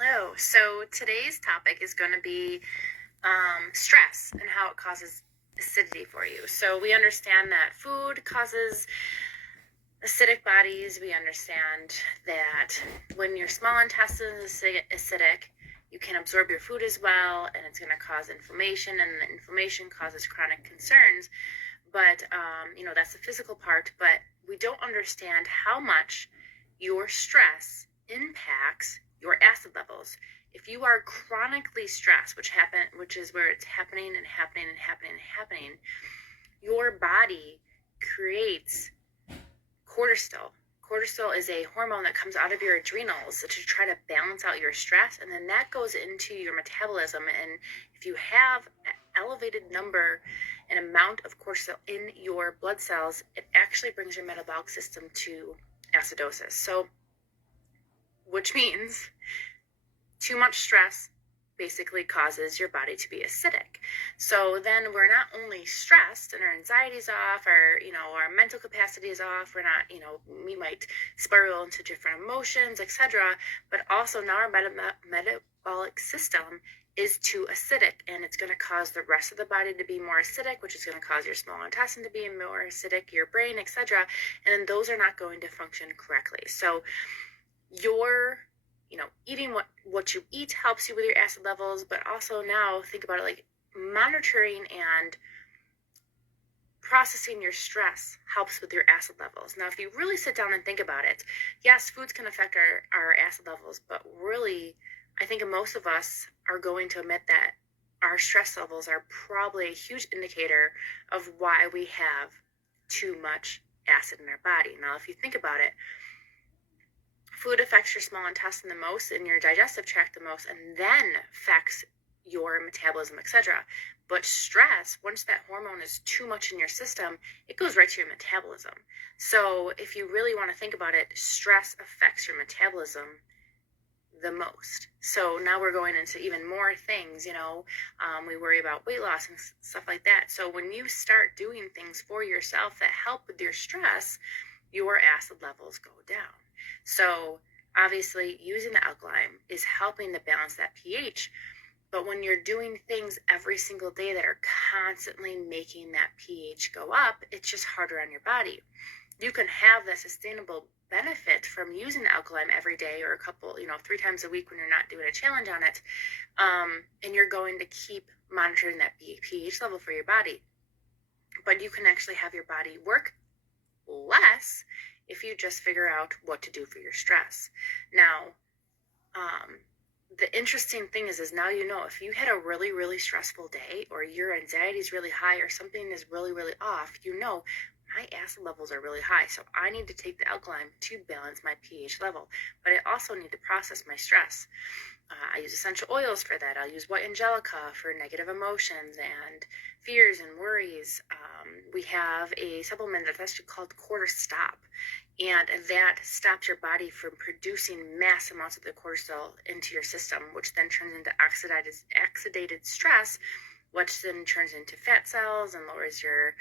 Hello. So today's topic is going to be stress and how it causes acidity for you. So we understand that food causes acidic bodies. We understand that when your small intestine is acidic, you can absorb your food as well, and it's going to cause inflammation, and the inflammation causes chronic concerns. But, that's the physical part, but we don't understand how much your stress impacts your acid levels. If you are chronically stressed, which is where it's happening and happening and happening and happening, your body creates cortisol. Cortisol is a hormone that comes out of your adrenals to try to balance out your stress, and then that goes into your metabolism. And if you have an elevated number and amount of cortisol in your blood cells, it actually brings your metabolic system to acidosis. So, which means too much stress basically causes your body to be acidic. So then we're not only stressed and our anxiety's off, our mental capacity is off, we're not, we might spiral into different emotions, etc. But also now our metabolic system is too acidic, and it's going to cause the rest of the body to be more acidic, which is going to cause your small intestine to be more acidic, your brain, etc. And then those are not going to function correctly. So eating what you eat helps you with your acid levels, but also now think about it like monitoring and processing your stress helps with your acid levels. Now, if you really sit down and think about it, yes, foods can affect our acid levels, but really, I think most of us are going to admit that our stress levels are probably a huge indicator of why we have too much acid in our body. Now, if you think about it, food affects your small intestine the most and your digestive tract the most, and then affects your metabolism, etc. But stress, once that hormone is too much in your system, it goes right to your metabolism. So if you really want to think about it, stress affects your metabolism the most. So now we're going into even more things, we worry about weight loss and stuff like that. So when you start doing things for yourself that help with your stress, your acid levels go down. So obviously using the alkaline is helping to balance that pH, but when you're doing things every single day that are constantly making that pH go up, it's just harder on your body. You can have the sustainable benefit from using the alkaline every day or a couple, 3 times a week when you're not doing a challenge on it, and you're going to keep monitoring that pH level for your body. But you can actually have your body work less if you just figure out what to do for your stress. Now, the interesting thing is now if you had a really, really stressful day, or your anxiety is really high, or something is really, really off, my acid levels are really high, so I need to take the alkaline to balance my pH level. But I also need to process my stress. I use essential oils for that. I'll use white angelica for negative emotions and fears and worries. We have a supplement that's actually called Cortisol, and that stops your body from producing mass amounts of the cortisol into your system, which then turns into oxidated stress, which then turns into fat cells and lowers your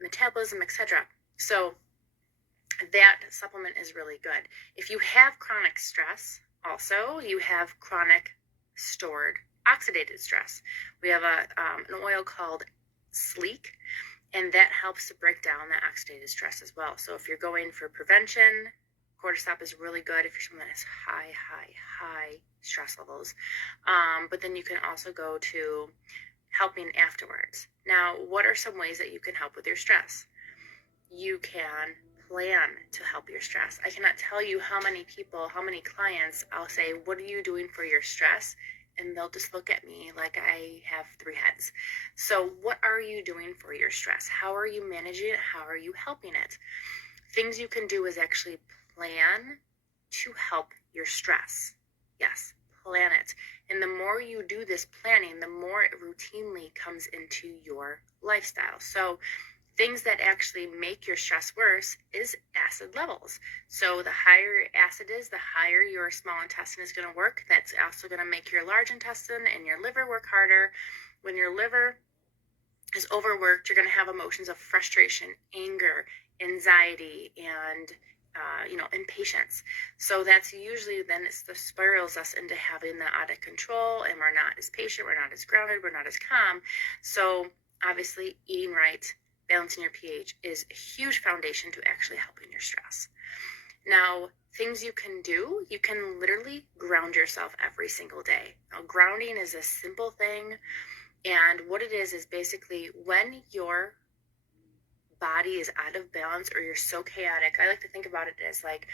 metabolism, etc. So that supplement is really good. If you have chronic stress, also, you have chronic stored oxidated stress. We have an oil called Sleek, and that helps to break down that oxidated stress as well. So if you're going for prevention, cortisol is really good if you're someone that has high stress levels. But then you can also go to helping afterwards. Now, what are some ways that you can help with your stress? You can plan to help your stress. I cannot tell you how many clients I'll say, what are you doing for your stress? And they'll just look at me like I have 3 heads. So what are you doing for your stress? How are you managing it? How are you helping it? Things you can do is actually plan to help your stress. Yes, plan it. And the more you do this planning, the more it routinely comes into your lifestyle. So things that actually make your stress worse is acid levels. So the higher acid is, the higher your small intestine is going to work. That's also going to make your large intestine and your liver work harder. When your liver is overworked, you're going to have emotions of frustration, anger, anxiety, and impatience. So that's usually then it spirals us into having that out of control, and we're not as patient, we're not as grounded, we're not as calm. So obviously eating right, balancing your pH is a huge foundation to actually helping your stress. Now, things you can do, you can literally ground yourself every single day. Now, grounding is a simple thing, and what it is basically when your body is out of balance or you're so chaotic. I like to think about it as like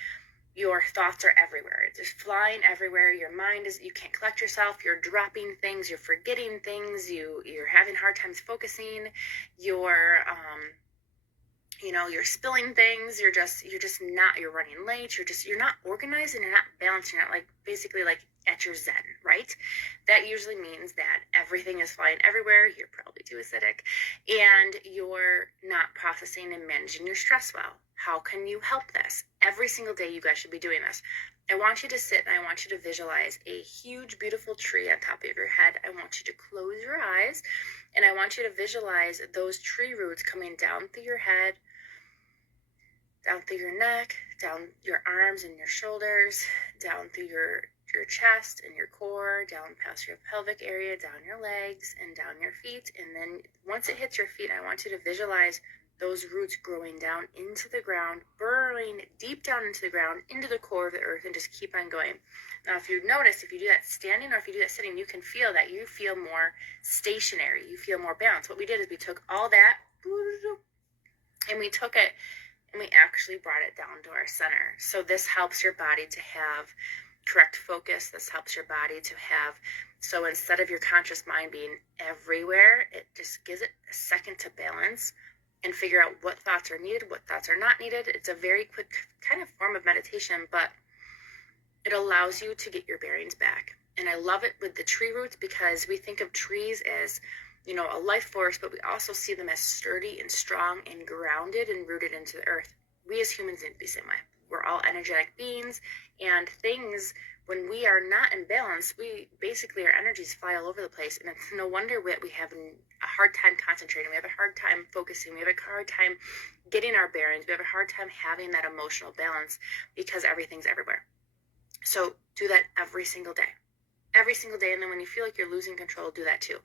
your thoughts are everywhere. It's just flying everywhere. Your mind is, you can't collect yourself. You're dropping things. You're forgetting things. You're having hard times focusing. You're spilling things. You're just not, you're running late. You're not organized, and you're not balanced. You're not basically at your zen, right? That usually means that everything is flying everywhere. You're probably too acidic, and you're not processing and managing your stress well. How can you help this? Every single day you guys should be doing this. I want you to sit and I want you to visualize a huge, beautiful tree on top of your head. I want you to close your eyes, and I want you to visualize those tree roots coming down through your head, down through your neck, down your arms and your shoulders, down through your chest and your core, down past your pelvic area, down your legs, and down your feet. And then once it hits your feet, I want you to visualize those roots growing down into the ground, burrowing deep down into the ground, into the core of the earth, and just keep on going. Now, if you notice, if you do that standing or if you do that sitting, you can feel that you feel more stationary, you feel more balanced. What we did is we took all that and we took it and we actually brought it down to our center. So this helps your body to have correct focus. This helps your body to have, so instead of your conscious mind being everywhere, it just gives it a second to balance and figure out what thoughts are needed, what thoughts are not needed. It's a very quick kind of form of meditation, but it allows you to get your bearings back. And I love it with the tree roots because we think of trees as, a life force, but we also see them as sturdy and strong and grounded and rooted into the earth. We as humans need to be the same way. We're all energetic beings, and things, when we are not in balance, our energies fly all over the place, and it's no wonder we have a hard time concentrating. We have a hard time focusing. We have a hard time getting our bearings. We have a hard time having that emotional balance because everything's everywhere. So do that every single day. Every single day, and then when you feel like you're losing control, do that too.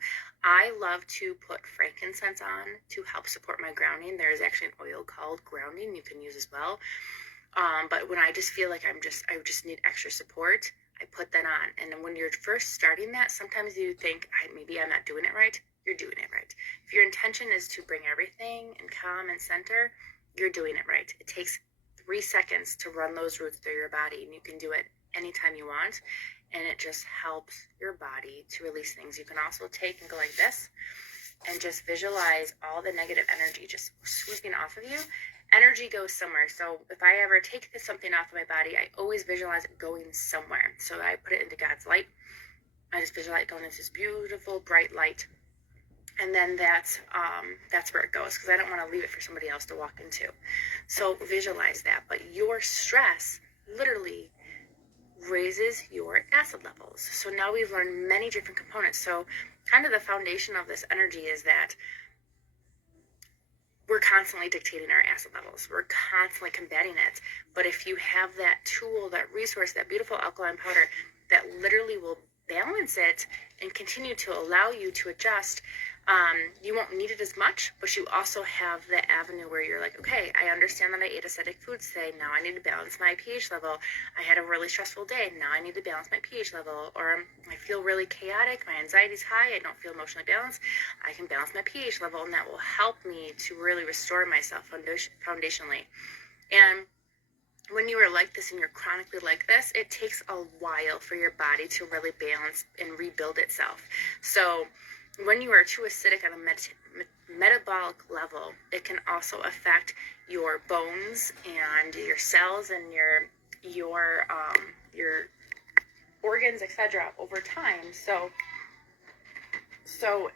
I love to put frankincense on to help support my grounding. There is actually an oil called grounding you can use as well. But when I just feel like I just need extra support, I put that on. And then when you're first starting that, sometimes you think, maybe I'm not doing it right. You're doing it right. If your intention is to bring everything in calm and center, you're doing it right. It takes 3 seconds to run those roots through your body, and you can do it anytime you want. And it just helps your body to release things. You can also take and go like this and just visualize all the negative energy just sweeping off of you. Energy goes somewhere. So if I ever take something off of my body, I always visualize it going somewhere. So I put it into God's light. I just visualize it going into this beautiful, bright light. And then that's where it goes, because I don't want to leave it for somebody else to walk into. So visualize that. But your stress literally raises your acid levels. So now we've learned many different components. So kind of the foundation of this energy is that we're constantly dictating our acid levels. We're constantly combating it. But if you have that tool, that resource, that beautiful alkaline powder that literally will balance it and continue to allow you to adjust, you won't need it as much, but you also have the avenue where you're like, okay, I understand that I ate acidic foods today. Now I need to balance my pH level. I had a really stressful day. Now I need to balance my pH level. Or I feel really chaotic. My anxiety's high. I don't feel emotionally balanced. I can balance my pH level, and that will help me to really restore myself foundationally. And when you are like this and you're chronically like this, it takes a while for your body to really balance and rebuild itself. So when you are too acidic on a metabolic level, it can also affect your bones and your cells and your organs, etc. over time. So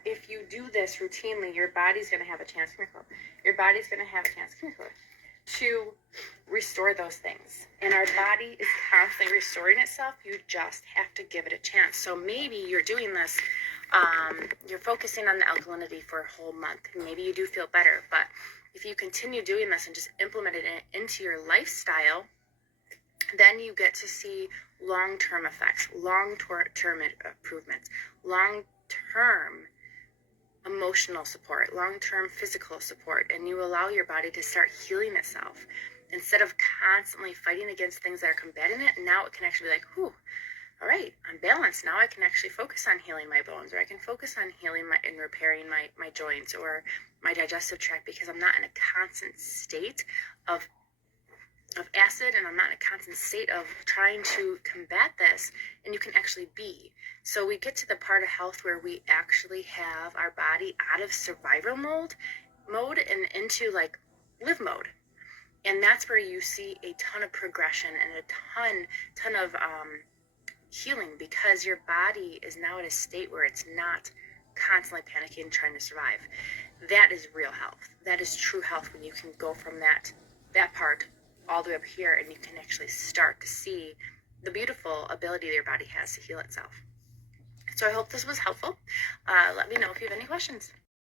if you do this routinely, your body's going to have a chance to restore those things. And our body is constantly restoring itself. You just have to give it a chance. So maybe you're doing this, you're focusing on the alkalinity for a whole month. Maybe you do feel better, but if you continue doing this and just implement it into your lifestyle, then you get to see long-term effects, long-term improvements, long-term emotional support, long-term physical support, and you allow your body to start healing itself. Instead of constantly fighting against things that are combating it, now it can actually be like, whew, all right, I'm balanced. Now I can actually focus on healing my bones, or I can focus on healing and repairing my joints or my digestive tract, because I'm not in a constant state of acid, and I'm not in a constant state of trying to combat this, and you can actually be. So we get to the part of health where we actually have our body out of survival mode and into like live mode. And that's where you see a ton of progression and a ton of healing, because your body is now in a state where it's not constantly panicking and trying to survive. That is real health. That is true health, when you can go from that part all the way up here, and you can actually start to see the beautiful ability that your body has to heal itself. So I hope this was helpful. Let me know if you have any questions.